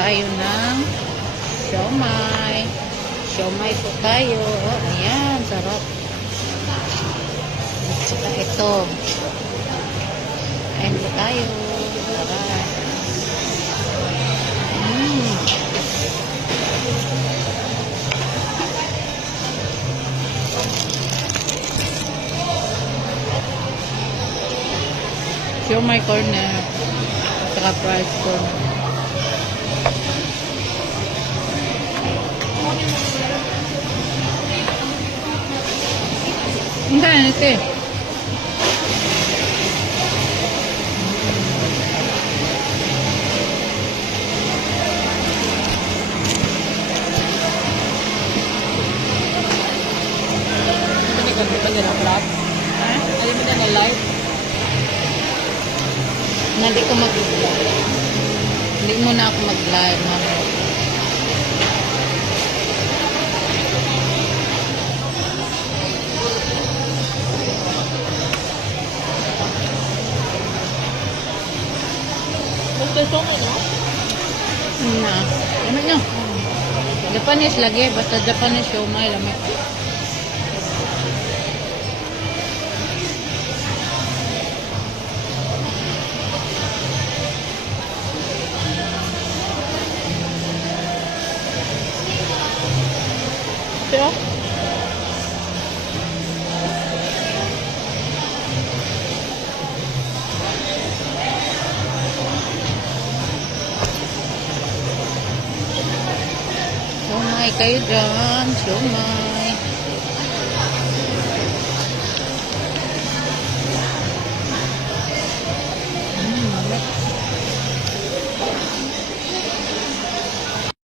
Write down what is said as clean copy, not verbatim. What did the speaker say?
tayo ng siomay. Siomay po tayo. Oh, ayan, sarap. At saka ito. Ayan po tayo. Sarap. Siomay corner. At saka fried corn. Hindi, ito eh. Hindi ka dito nila vlog? Ha? Hindi mo na live? Hindi ko mag-live. Hindi muna ako mag-live. Basta ito nga, no? Na. Ano nyo? Japanese lagi. Basta Japanese siomay. Lamig. Pero, Siomay kayo dyan. Siomay.